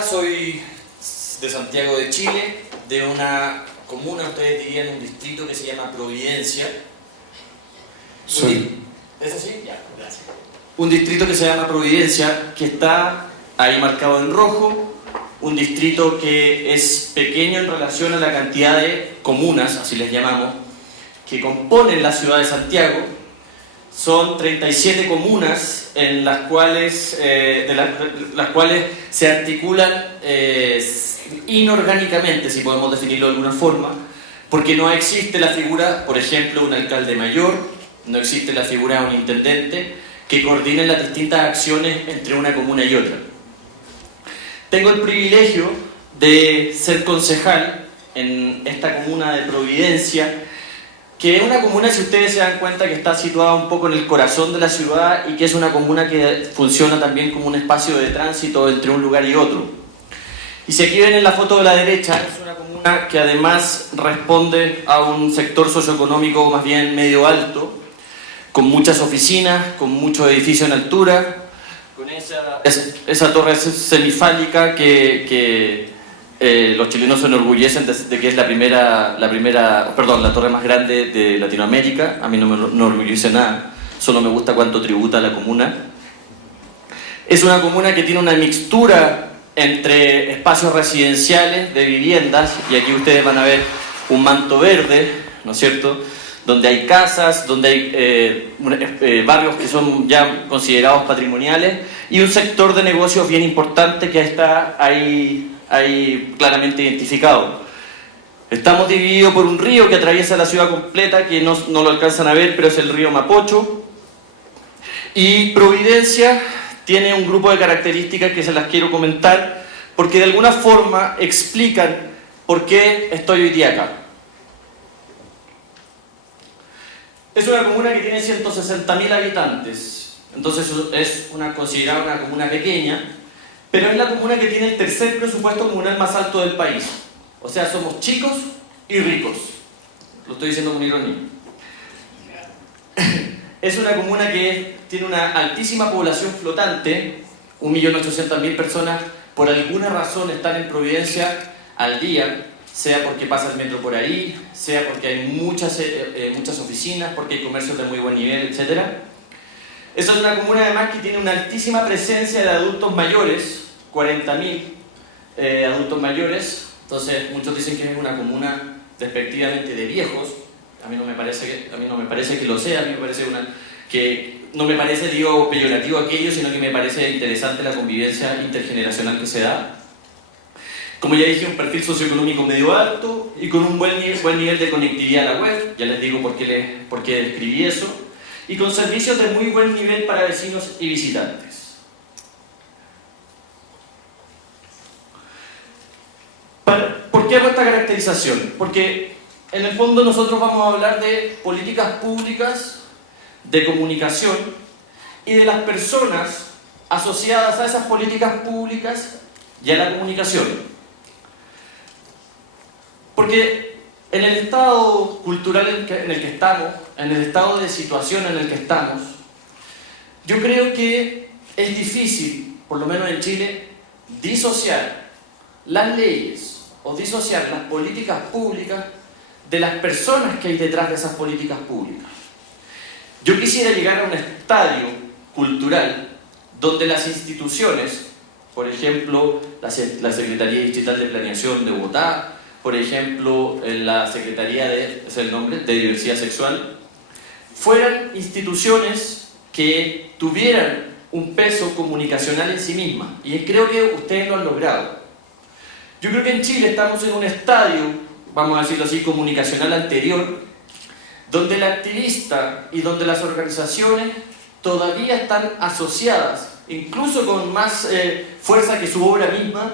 Hola, soy de Santiago de Chile, de una comuna, ustedes dirían un distrito que se llama Providencia. ¿Es así? Ya, gracias. Un distrito que se llama Providencia, que está ahí marcado en rojo, un distrito que es pequeño en relación a la cantidad de comunas, así les llamamos, que componen la ciudad de Santiago. Son 37 comunas en las cuales, las cuales se articulan inorgánicamente, si podemos definirlo de alguna forma, porque no existe la figura, por ejemplo, un alcalde mayor, no existe la figura de un intendente que coordine las distintas acciones entre una comuna y otra. Tengo el privilegio de ser concejal en esta comuna de Providencia, que es una comuna, si ustedes se dan cuenta, que está situada un poco en el corazón de la ciudad y que es una comuna que funciona también como un espacio de tránsito entre un lugar y otro. Y si aquí ven en la foto de la derecha, es una comuna que además responde a un sector socioeconómico más bien medio alto, con muchas oficinas, con muchos edificios en altura, con esa torre semifálica que los chilenos se enorgullecen de que es la torre más grande de Latinoamérica. A mí no me enorgullece nada, solo me gusta cuánto tributa a la comuna. Es una comuna que tiene una mixtura entre espacios residenciales, de viviendas, y aquí ustedes van a ver un manto verde, ¿no es cierto?, donde hay casas, donde hay barrios que son ya considerados patrimoniales, y un sector de negocios bien importante que está ahí claramente identificado. Estamos divididos por un río que atraviesa la ciudad completa, que no lo alcanzan a ver, pero es el río Mapocho. Y Providencia tiene un grupo de características que se las quiero comentar, porque de alguna forma explican por qué estoy hoy día acá. Es una comuna que tiene 160.000 habitantes, entonces es considerada una comuna pequeña, pero es la comuna que tiene el tercer presupuesto comunal más alto del país. O sea, somos chicos y ricos. Lo estoy diciendo con ironía. Es una comuna que tiene una altísima población flotante, 1.800.000 personas, por alguna razón están en Providencia al día, sea porque pasa el metro por ahí, sea porque hay muchas oficinas, porque hay comercios de muy buen nivel, etc. Esa es una comuna además que tiene una altísima presencia de adultos mayores, 40.000 adultos mayores. Entonces muchos dicen que es una comuna despectivamente de viejos. A mí no me parece que lo sea, a mí me parece que no me parece, digo, peyorativo aquello, sino que me parece interesante la convivencia intergeneracional que se da. Como ya dije, un perfil socioeconómico medio alto y con un buen nivel de conectividad a la web, ya les digo por qué describí eso, y con servicios de muy buen nivel para vecinos y visitantes. ¿Por qué hago esta caracterización? Porque en el fondo nosotros vamos a hablar de políticas públicas, de comunicación y de las personas asociadas a esas políticas públicas y a la comunicación. Porque en el estado cultural en el que estamos, en el estado de situación en el que estamos, yo creo que es difícil, por lo menos en Chile, disociar las leyes o disociar las políticas públicas de las personas que hay detrás de esas políticas públicas. Yo quisiera llegar a un estadio cultural donde las instituciones, por ejemplo, la Secretaría Distrital de Planeación de Bogotá, por ejemplo, la Secretaría de Diversidad Sexual, fueran instituciones que tuvieran un peso comunicacional en sí mismas. Y creo que ustedes lo han logrado. Yo creo que en Chile estamos en un estadio, vamos a decirlo así, comunicacional anterior, donde el activista y donde las organizaciones todavía están asociadas, incluso con más fuerza que su obra misma,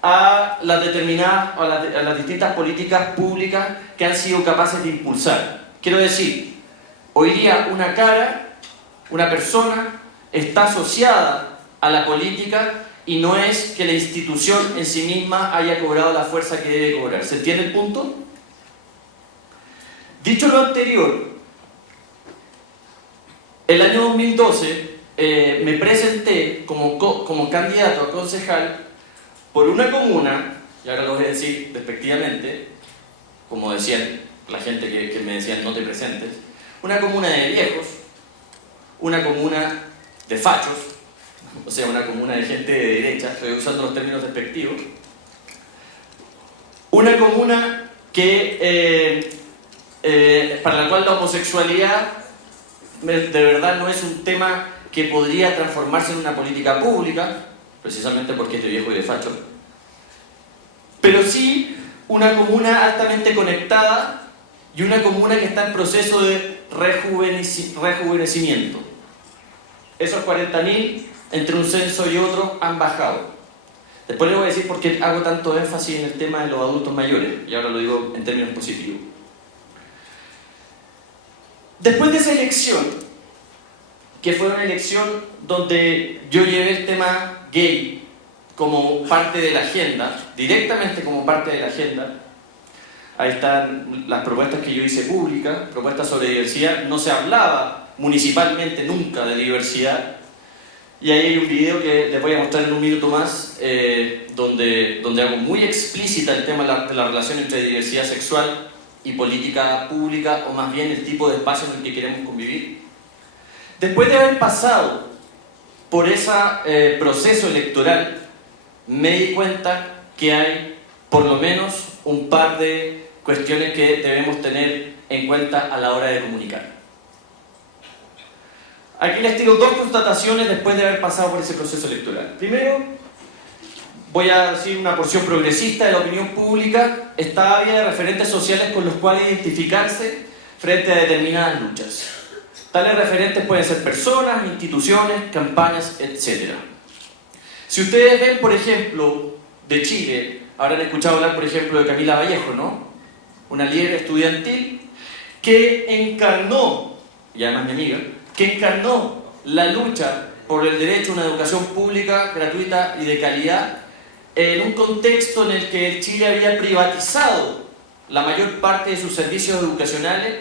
a las distintas políticas públicas que han sido capaces de impulsar. Quiero decir, hoy día una persona está asociada a la política y no es que la institución en sí misma haya cobrado la fuerza que debe cobrar. ¿Se entiende el punto? Dicho lo anterior, el año 2012 me presenté como candidato a concejal por una comuna, y ahora lo voy a decir despectivamente, como decían la gente que me decían no te presentes, una comuna de viejos, una comuna de fachos, o sea, una comuna de gente de derecha, estoy usando los términos despectivos, una comuna que, para la cual la homosexualidad de verdad no es un tema que podría transformarse en una política pública, precisamente porque es de viejo y de facho, pero sí una comuna altamente conectada y una comuna que está en proceso de rejuvenecimiento. Esos 40.000 entre un censo y otro han bajado. Después les voy a decir por qué hago tanto énfasis en el tema de los adultos mayores, y ahora lo digo en términos positivos. Después de esa elección, que fue una elección donde yo llevé el tema gay como parte de la agenda, directamente como parte de la agenda, ahí están las propuestas que yo hice públicas, propuestas sobre diversidad, no se hablaba municipalmente nunca de diversidad, y ahí hay un video que les voy a mostrar en un minuto más, donde hago muy explícita el tema de la relación entre diversidad sexual y política pública, o más bien el tipo de espacio en el que queremos convivir. Después de haber pasado por ese proceso electoral, me di cuenta que hay por lo menos un par de cuestiones que debemos tener en cuenta a la hora de comunicar. Aquí les tiro dos constataciones después de haber pasado por ese proceso electoral. Primero, voy a decir una porción progresista de la opinión pública está ávida de referentes sociales con los cuales identificarse frente a determinadas luchas. Tales referentes pueden ser personas, instituciones, campañas, etc. Si ustedes ven, por ejemplo, de Chile, habrán escuchado hablar, por ejemplo, de Camila Vallejo, ¿no? Una líder estudiantil que encarnó, y además mi amiga, que encarnó la lucha por el derecho a una educación pública, gratuita y de calidad, en un contexto en el que Chile había privatizado la mayor parte de sus servicios educacionales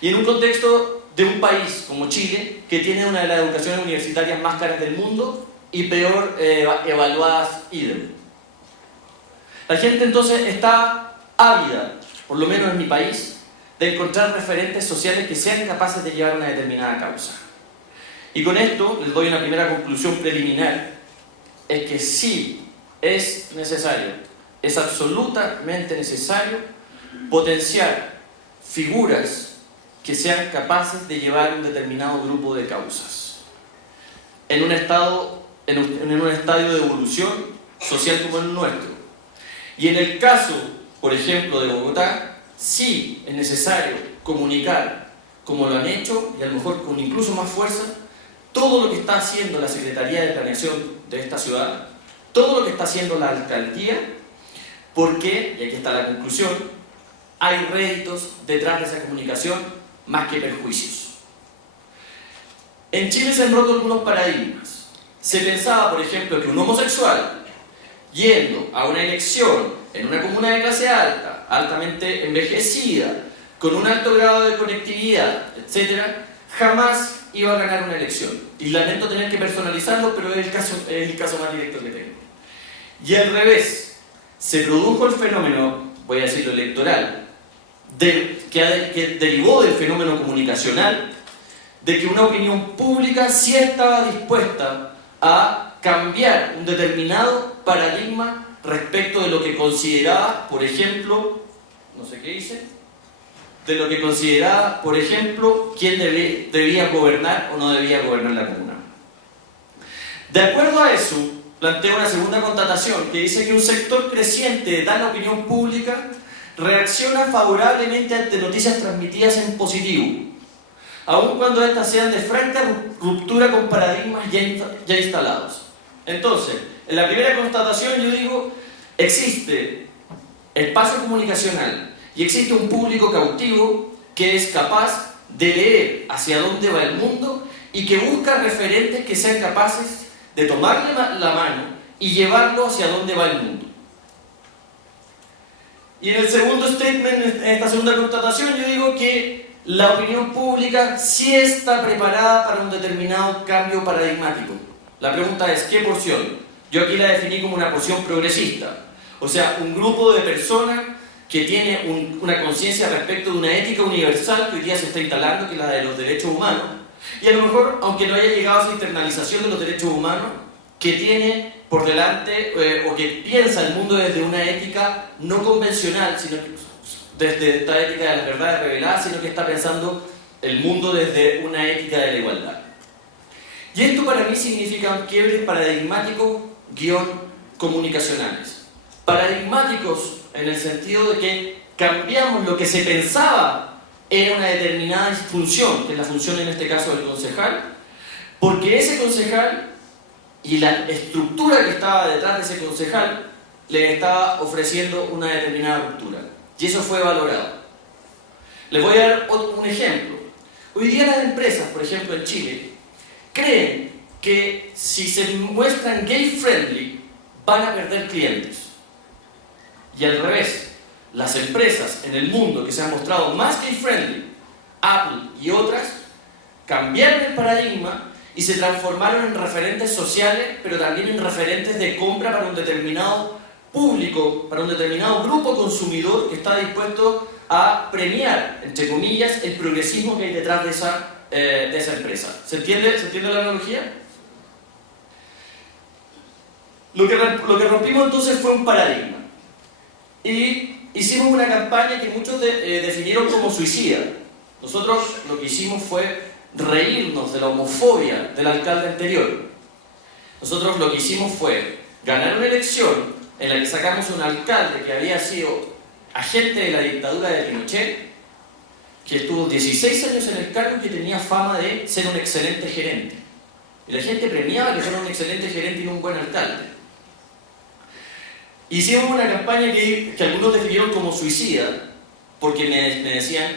y en un contexto de un país como Chile, que tiene una de las educaciones universitarias más caras del mundo y peor evaluadas idem. La gente entonces está ávida, por lo menos en mi país, de encontrar referentes sociales que sean capaces de llevar una determinada causa. Y con esto les doy una primera conclusión preliminar, es que sí es necesario, es absolutamente necesario potenciar figuras que sean capaces de llevar un determinado grupo de causas en un estadio de evolución social como el nuestro. Y en el caso, por ejemplo, de Bogotá, sí es necesario comunicar, como lo han hecho, y a lo mejor con incluso más fuerza, todo lo que está haciendo la Secretaría de Planeación de esta ciudad, todo lo que está haciendo la alcaldía, porque, y aquí está la conclusión, hay réditos detrás de esa comunicación más que perjuicios. En Chile se han roto algunos paradigmas. Se pensaba, por ejemplo, que un homosexual, yendo a una elección en una comuna de clase alta, altamente envejecida, con un alto grado de conectividad, etc., jamás iba a ganar una elección. Y lamento tener que personalizarlo, pero es el caso más directo que tengo. Y al revés, se produjo el fenómeno, voy a decirlo electoral, que derivó del fenómeno comunicacional, de que una opinión pública sí estaba dispuesta a cambiar un determinado paradigma respecto de lo que consideraba, por ejemplo, no sé qué hice, de lo que consideraba, por ejemplo, quién debía gobernar o no debía gobernar la comuna. De acuerdo a eso, planteo una segunda constatación que dice que un sector creciente de tal opinión pública reacciona favorablemente ante noticias transmitidas en positivo, aun cuando éstas sean de franca ruptura con paradigmas ya instalados. Entonces, en la primera constatación yo digo, existe espacio comunicacional y existe un público cautivo que es capaz de leer hacia dónde va el mundo y que busca referentes que sean capaces de tomarle la mano y llevarlo hacia dónde va el mundo. Y en el segundo statement, en esta segunda constatación, yo digo que la opinión pública sí está preparada para un determinado cambio paradigmático. La pregunta es, ¿qué porción? Yo aquí la definí como una posición progresista, o sea, un grupo de personas que tiene una conciencia respecto de una ética universal que hoy día se está instalando, que es la de los derechos humanos, y a lo mejor, aunque no haya llegado a esa internalización de los derechos humanos, que tiene por delante, o que piensa el mundo desde una ética no convencional, sino que desde esta ética de las verdades reveladas, sino que está pensando el mundo desde una ética de la igualdad. Y esto para mí significa quiebres paradigmáticos comunicacionales. Paradigmáticos en el sentido de que cambiamos lo que se pensaba era una determinada función, que es la función en este caso del concejal, porque ese concejal y la estructura que estaba detrás de ese concejal le estaba ofreciendo una determinada ruptura. Y eso fue valorado. Les voy a dar un ejemplo. Hoy día las empresas, por ejemplo en Chile, creen que si se muestran gay friendly van a perder clientes. Y al revés, las empresas en el mundo que se han mostrado más gay friendly, Apple y otras, cambiaron el paradigma y se transformaron en referentes sociales, pero también en referentes de compra para un determinado público, para un determinado grupo consumidor que está dispuesto a premiar, entre comillas, el progresismo que hay detrás de esa empresa. ¿Se entiende la analogía? Lo que rompimos entonces fue un paradigma. Y hicimos una campaña que muchos definieron como suicida. Nosotros lo que hicimos fue reírnos de la homofobia del alcalde anterior. Nosotros lo que hicimos fue ganar una elección en la que sacamos un alcalde que había sido agente de la dictadura de Pinochet, que estuvo 16 años en el cargo y que tenía fama de ser un excelente gerente. Y la gente premiaba que fuera un excelente gerente y un buen alcalde. Hicimos una campaña que algunos definieron como suicida, porque me decían,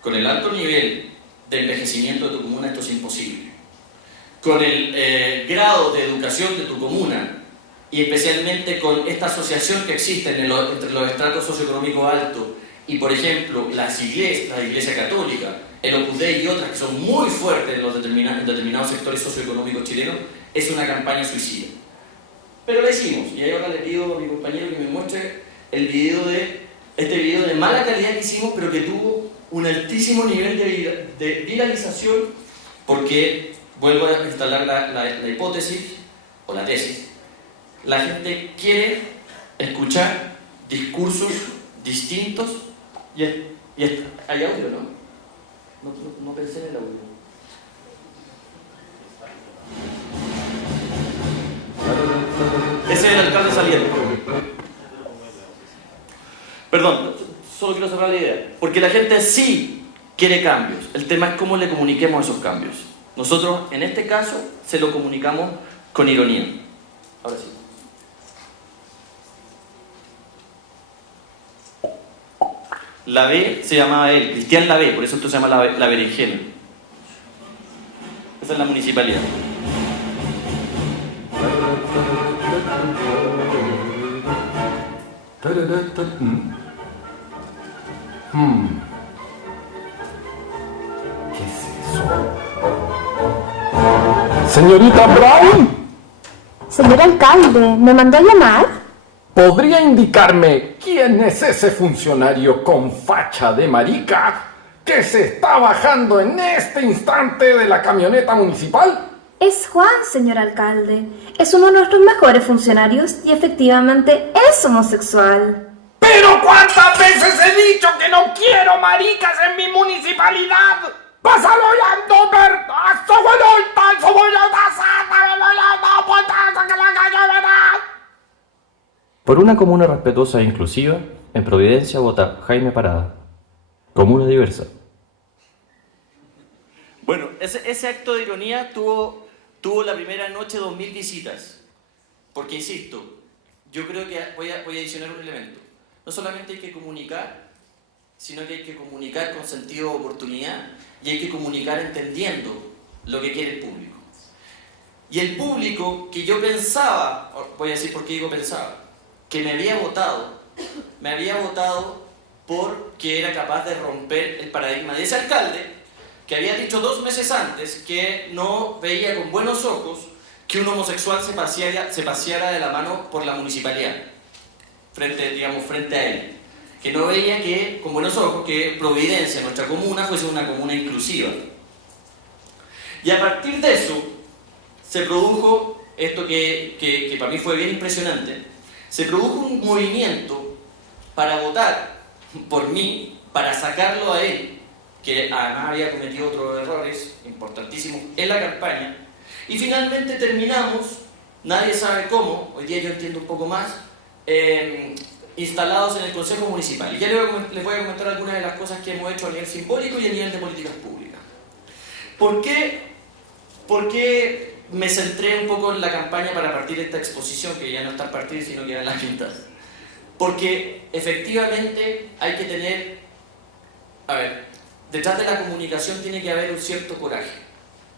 con el alto nivel de envejecimiento de tu comuna esto es imposible. Con el grado de educación de tu comuna, y especialmente con esta asociación que existe entre los estratos socioeconómicos altos y, por ejemplo, la Iglesia Católica, el Opus Dei y otras que son muy fuertes en determinados sectores socioeconómicos chilenos, es una campaña suicida. Pero la hicimos, y ahora le pido a mi compañero que me muestre este video de mala calidad que hicimos, pero que tuvo un altísimo nivel de viralización, porque, vuelvo a instalar la hipótesis, o la tesis, la gente quiere escuchar discursos distintos, y hay audio, ¿no? No pensé en el audio. Ese es el alcalde saliendo. Perdón, solo quiero cerrar la idea. Porque la gente sí quiere cambios. El tema es cómo le comuniquemos esos cambios. Nosotros, en este caso, se lo comunicamos con ironía. Ahora sí. La B se llamaba él, Cristian La B, por eso esto se llama la berenjena. Esa es la municipalidad. ¿Qué es eso? Señorita Brown, Señor alcalde, ¿me mandó a llamar? ¿podría indicarme quién es ese funcionario con facha de marica que se está bajando en este instante de la camioneta municipal? Es Juan, señor alcalde. Es uno de nuestros mejores funcionarios y efectivamente es homosexual. ¡Pero cuántas veces he dicho que no quiero maricas en mi municipalidad! Por una comuna respetuosa e inclusiva, en Providencia vota Jaime Parada. Comuna diversa. Bueno, ese acto de ironía tuvo la primera noche 2000 visitas. Porque, insisto, yo creo que voy a adicionar un elemento. No solamente hay que comunicar, sino que hay que comunicar con sentido de oportunidad y hay que comunicar entendiendo lo que quiere el público. Y el público que yo pensaba, voy a decir por qué digo pensaba, que me había votado porque era capaz de romper el paradigma de ese alcalde que había dicho 2 meses antes que no veía con buenos ojos que un homosexual se paseara de la mano por la municipalidad, frente a él. Que no veía que, con buenos ojos, que Providencia, nuestra comuna, fuese una comuna inclusiva. Y a partir de eso, se produjo esto que para mí fue bien impresionante. Se produjo un movimiento para votar por mí, para sacarlo a él, que además había cometido otros errores importantísimos en la campaña, y finalmente terminamos, nadie sabe cómo, hoy día yo entiendo un poco más, instalados en el Consejo Municipal. Y ya les voy a comentar algunas de las cosas que hemos hecho a nivel simbólico y a nivel de políticas públicas. ¿Por qué me centré un poco en la campaña para partir esta exposición, que ya no está a partir, sino que ya en la mitad? Porque efectivamente hay que tener, detrás de la comunicación tiene que haber un cierto coraje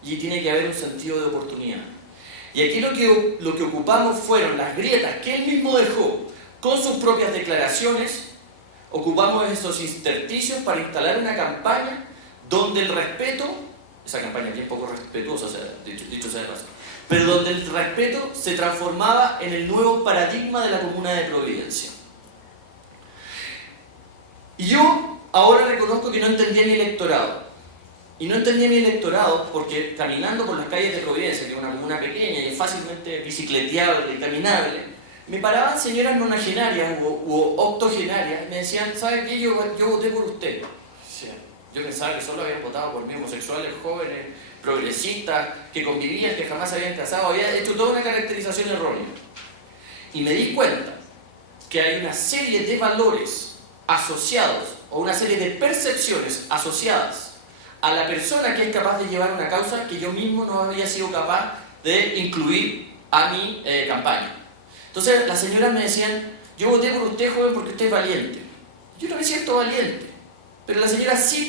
y tiene que haber un sentido de oportunidad. Y aquí lo que ocupamos fueron las grietas que él mismo dejó con sus propias declaraciones. Ocupamos esos intersticios para instalar una campaña donde el respeto, esa campaña es bien poco respetuosa, dicho sea de paso, pero donde el respeto se transformaba en el nuevo paradigma de la comuna de Providencia. Y yo ahora reconozco que no entendía mi electorado. Y no entendía mi electorado porque caminando por las calles de Providencia, que es una comuna pequeña y es fácilmente bicicleteable y caminable, me paraban señoras nonagenarias u octogenarias y me decían, ¿sabe qué? Yo voté por usted. Yo pensaba que solo habían votado por mí homosexuales, jóvenes, progresistas, que convivían, que jamás se habían casado, había hecho toda una caracterización errónea. Y me di cuenta que hay una serie de valores asociados, o una serie de percepciones asociadas a la persona que es capaz de llevar una causa que yo mismo no había sido capaz de incluir a mi campaña. Entonces las señoras me decían, yo voté por usted, joven, porque usted es valiente. Yo no me siento valiente, pero la señora sí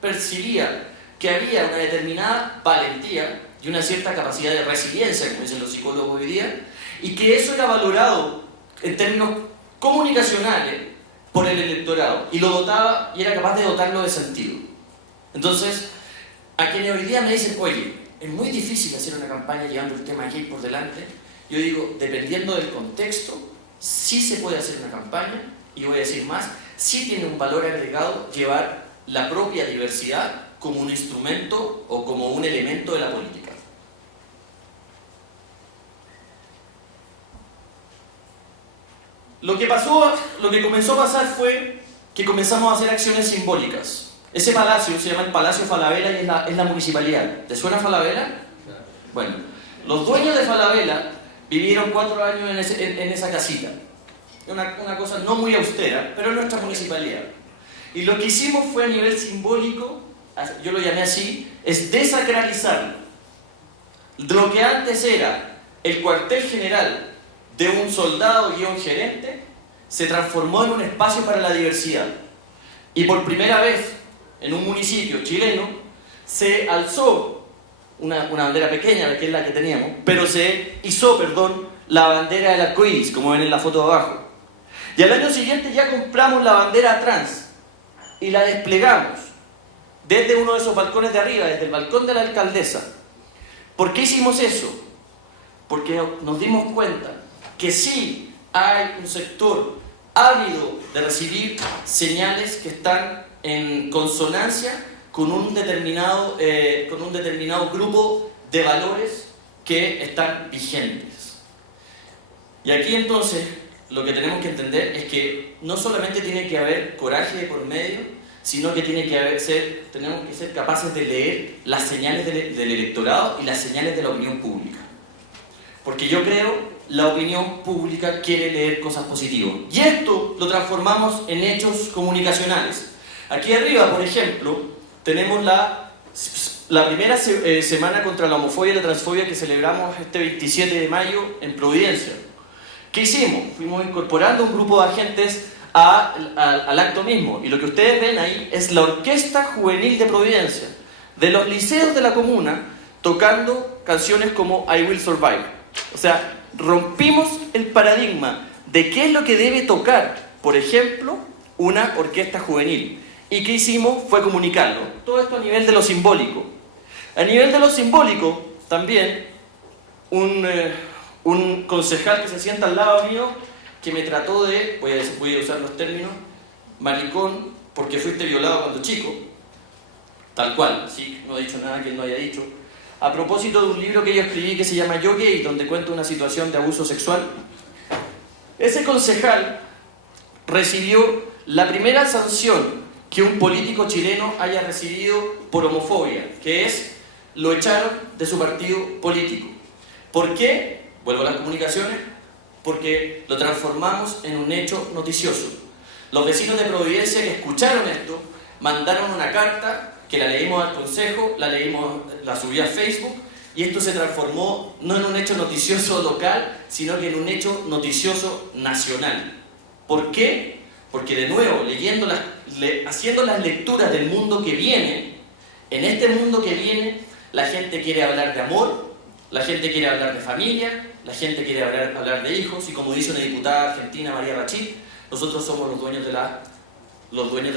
percibía que había una determinada valentía y una cierta capacidad de resiliencia, como dicen los psicólogos hoy día, y que eso era valorado en términos comunicacionales por el electorado, y lo dotaba, y era capaz de dotarlo de sentido. Entonces, a quienes hoy día me dicen, oye, es muy difícil hacer una campaña llevando el tema gay por delante, yo digo, dependiendo del contexto, sí se puede hacer una campaña, y voy a decir más, sí tiene un valor agregado llevar la propia diversidad como un instrumento o como un elemento de la política. Lo que comenzó a pasar fue que comenzamos a hacer acciones simbólicas. Ese palacio se llama el Palacio Falabella y es la municipalidad. ¿Te suena Falabella? Bueno, los dueños de Falabella vivieron 4 años en esa casita. Una cosa no muy austera, pero en nuestra municipalidad. Y lo que hicimos fue a nivel simbólico, yo lo llamé así, es desacralizarlo. Lo que antes era el cuartel general de un soldado-gerente, se transformó en un espacio para la diversidad. Y por primera vez, en un municipio chileno, se alzó una bandera pequeña, que es la que teníamos, pero se izó, la bandera del arcoíris, como ven en la foto de abajo. Y al año siguiente ya compramos la bandera trans y la desplegamos desde uno de esos balcones de arriba, desde el balcón de la alcaldesa. ¿Por qué hicimos eso? Porque nos dimos cuenta que sí hay un sector ávido de recibir señales que están en consonancia con un determinado grupo de valores que están vigentes. Y aquí entonces lo que tenemos que entender es que no solamente tiene que haber coraje de por medio, sino que tenemos que ser capaces de leer las señales del electorado y las señales de la opinión pública. Porque yo creo la opinión pública quiere leer cosas positivas. Y esto lo transformamos en hechos comunicacionales. Aquí arriba, por ejemplo, tenemos la primera semana contra la homofobia y la transfobia que celebramos este 27 de mayo en Providencia. ¿Qué hicimos? Fuimos incorporando un grupo de agentes al acto mismo. Y lo que ustedes ven ahí es la Orquesta Juvenil de Providencia, de los liceos de la comuna, tocando canciones como I Will Survive. O sea, rompimos el paradigma de qué es lo que debe tocar, por ejemplo, una orquesta juvenil. ¿Y qué hicimos? Fue comunicarlo. Todo esto a nivel de lo simbólico. A nivel de lo simbólico, también, un concejal que se sienta al lado mío que me trató de, voy a usar los términos, maricón, porque fuiste violado cuando chico, tal cual, ¿sí? No he dicho nada que él no haya dicho, a propósito de un libro que yo escribí que se llama Yo Gay, donde cuento una situación de abuso sexual. Ese concejal recibió la primera sanción que un político chileno haya recibido por homofobia, que es, lo echaron de su partido político. ¿Por qué? Vuelvo a las comunicaciones, porque lo transformamos en un hecho noticioso. Los vecinos de Providencia que escucharon esto, mandaron una carta, que la leímos al consejo, la subí a Facebook, y esto se transformó no en un hecho noticioso local, sino que en un hecho noticioso nacional. ¿Por qué? Porque de nuevo, haciendo las lecturas del mundo que viene, en este mundo que viene, la gente quiere hablar de amor, la gente quiere hablar de familia, la gente quiere hablar de hijos, y como dice una diputada argentina, María Rachid, nosotros somos los dueños de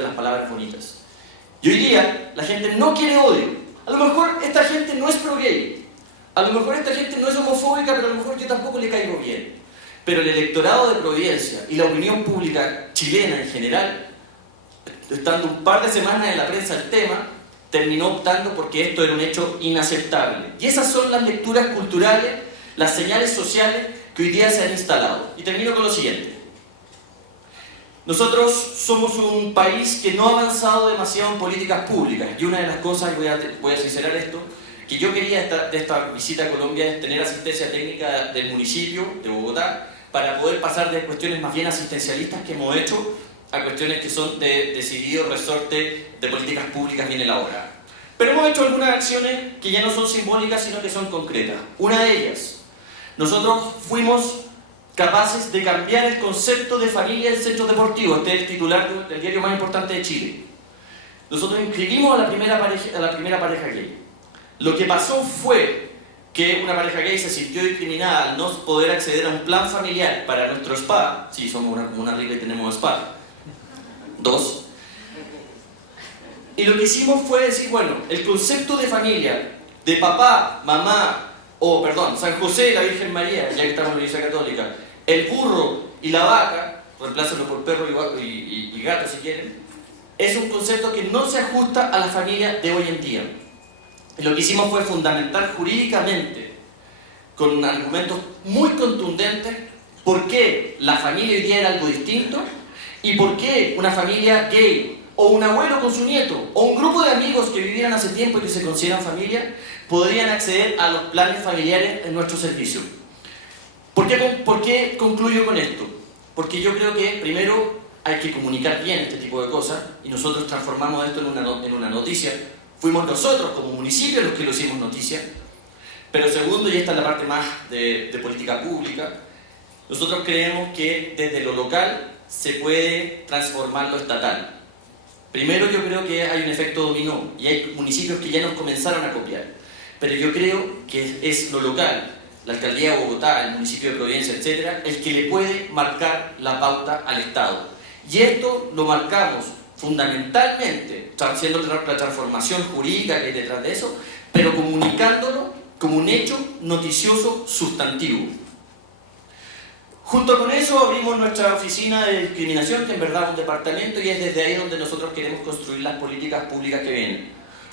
las palabras bonitas. Y hoy día la gente no quiere odio. A lo mejor esta gente no es pro-gay, a lo mejor esta gente no es homofóbica, pero a lo mejor yo tampoco le caigo bien. Pero el electorado de Providencia y la opinión pública chilena en general, estando un par de semanas en la prensa el tema, terminó optando porque esto era un hecho inaceptable. Y esas son las lecturas culturales, las señales sociales que hoy día se han instalado. Y termino con lo siguiente. Nosotros somos un país que no ha avanzado demasiado en políticas públicas, y una de las cosas, y voy a sincerar esto, que yo quería de esta visita a Colombia es tener asistencia técnica del municipio de Bogotá para poder pasar de cuestiones más bien asistencialistas que hemos hecho a cuestiones que son de decidido resorte de políticas públicas bien elaboradas. Pero hemos hecho algunas acciones que ya no son simbólicas, sino que son concretas. Una de ellas, nosotros fuimos capaces de cambiar el concepto de familia en centros deportivos. Este es el titular del diario más importante de Chile. Nosotros inscribimos a la primera pareja gay. Lo que pasó fue que una pareja gay se sintió discriminada al no poder acceder a un plan familiar para nuestro spa. Sí, somos una comuna rica y tenemos spa. 2. Y lo que hicimos fue decir, bueno, el concepto de familia, de papá, mamá, San José y la Virgen María, ya que estamos en la Iglesia Católica, el burro y la vaca, reemplázalo por perro y gato si quieren, es un concepto que no se ajusta a la familia de hoy en día. Y lo que hicimos fue fundamentar jurídicamente, con argumentos muy contundentes, por qué la familia hoy día era algo distinto y por qué una familia gay, o un abuelo con su nieto, o un grupo de amigos que vivieran hace tiempo y que se consideran familia, podrían acceder a los planes familiares en nuestro servicio. ¿Por qué concluyo con esto? Porque yo creo que primero hay que comunicar bien este tipo de cosas, y nosotros transformamos esto en una noticia. Fuimos nosotros como municipio los que lo hicimos noticia. Pero segundo, y esta es la parte más de política pública, nosotros creemos que desde lo local se puede transformar lo estatal. Primero, yo creo que hay un efecto dominó y hay municipios que ya nos comenzaron a copiar, pero yo creo que es lo local, la alcaldía de Bogotá, el municipio de Providencia, etcétera, el que le puede marcar la pauta al Estado. Y esto lo marcamos fundamentalmente haciendo la transformación jurídica que hay detrás de eso, pero comunicándolo como un hecho noticioso sustantivo. Junto con eso abrimos nuestra oficina de discriminación, que en verdad es un departamento, y es desde ahí donde nosotros queremos construir las políticas públicas que vienen.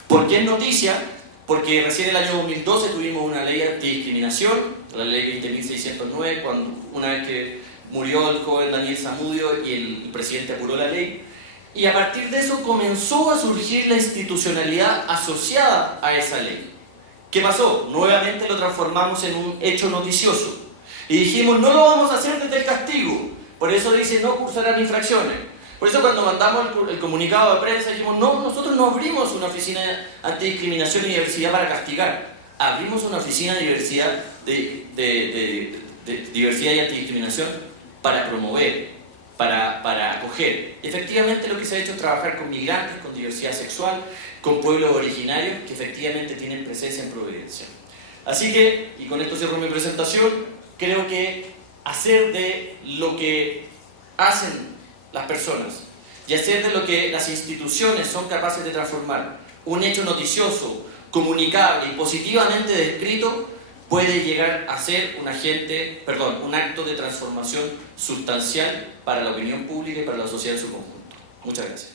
¿Por qué es noticia? Porque recién en el año 2012 tuvimos una ley antidiscriminación, la ley 20.609, una vez que murió el joven Daniel Zamudio y el presidente apuró la ley, y a partir de eso comenzó a surgir la institucionalidad asociada a esa ley. ¿Qué pasó? Nuevamente lo transformamos en un hecho noticioso. Y dijimos, no lo vamos a hacer desde el castigo. Por eso dice, no cursarán infracciones. Por eso cuando mandamos el comunicado de prensa dijimos, no, nosotros no abrimos una oficina de antidiscriminación y diversidad para castigar. Abrimos una oficina de diversidad, de diversidad y antidiscriminación para promover, para acoger. Efectivamente lo que se ha hecho es trabajar con migrantes, con diversidad sexual, con pueblos originarios que efectivamente tienen presencia en Providencia. Así que, y con esto cierro mi presentación, creo que hacer de lo que hacen las personas y hacer de lo que las instituciones son capaces de transformar un hecho noticioso, comunicable y positivamente descrito puede llegar a ser un acto de transformación sustancial para la opinión pública y para la sociedad en su conjunto. Muchas gracias.